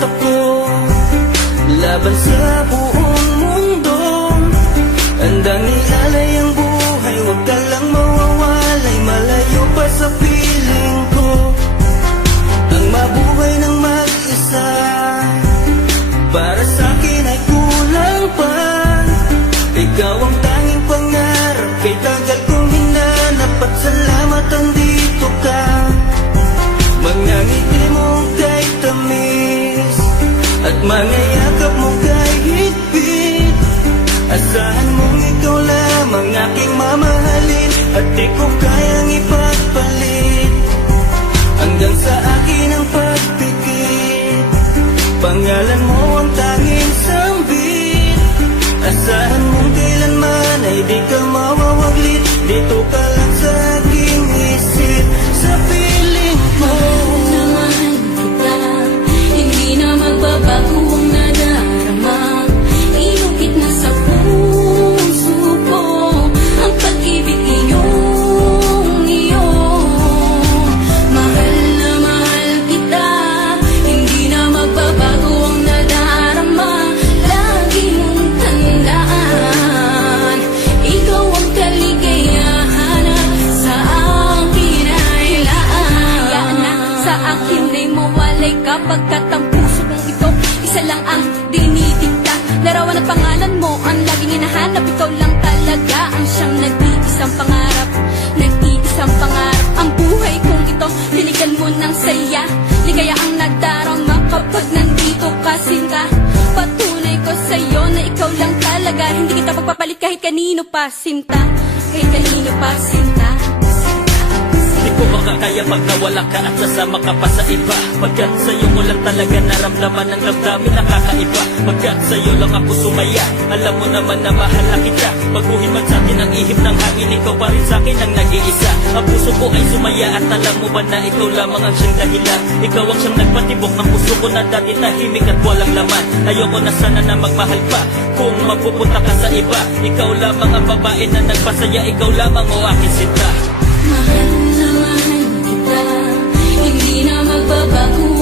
tatakbo laban sa buong mundo. Handang ialay ang buhay, huwag ka lang mawawalay, malayo pa sa piling ko. Ang mabuhay ng mag-isa para sa'kin ay kulang pa. Ikaw ang tanging pangarap, kay tagal kong hinanap, at salamat andito ka. Mga ngiti mong kay tamis at mga yakap mong kay higpit. Asahan mong ikaw lamang aking mamahalin, at di ko kayang ipagpalit. Hanggang sa akin ang pagpikit, pangalan mo ang tanging sambit. Asahan mong kailanman ay di ka mawawaglit, dito ka lang sa aking isip, sa piling ko. Mahal kita, hindi na magbabago ang nadarama. Inukit na sa puso ko ang pag-ibig iyong iyo. Mahal na mahal kita, hindi na magbabago ang nadarama. Lagi mong tandaan, ikaw ang kaligayahan sa akin ay laan. Hayaan na sa akin ay mawalay kapagkat ang puso kong ito isa lang ang dinidikta. Larawan at pangalan mo ang laging hinahanap, ikaw lang talaga ang siyang nag-iisang pangarap. Nag-iisang pangarap ang buhay kong ito, diligan mo ng saya. Ligaya ang nadarama kapag nandito ka, sinta. Patunay ko sa'yo na ikaw lang talaga, hindi kita pagpapalit kahit kanino pa, sinta. Kahit kanino pa, sinta. Di ko makakaya pag nawala ka at sasama ka pa sa iba. Pagkat sa'yo mo lang talaga naramdaman ang damdamin nakakaiba. Pagkat sa'yo lang ako sumaya, alam mo naman na mahal na kita. Baguhin man sa'kin ang ihip ng hangin, ikaw pa rin sa'kin ang nag-iisa. Ang puso ko ay sumaya at alam mo ba na ikaw lamang ang siyang dahilan. Ikaw ang siyang nagpatibok ng puso ko na dati tahimik at walang laman. Ayoko na sana na magmahal pa kung mapupunta ka sa iba. Ikaw lamang ang babae na nagpasaya, ikaw lamang o aking sinta. Mahal na mahal kita, hindi na magbabago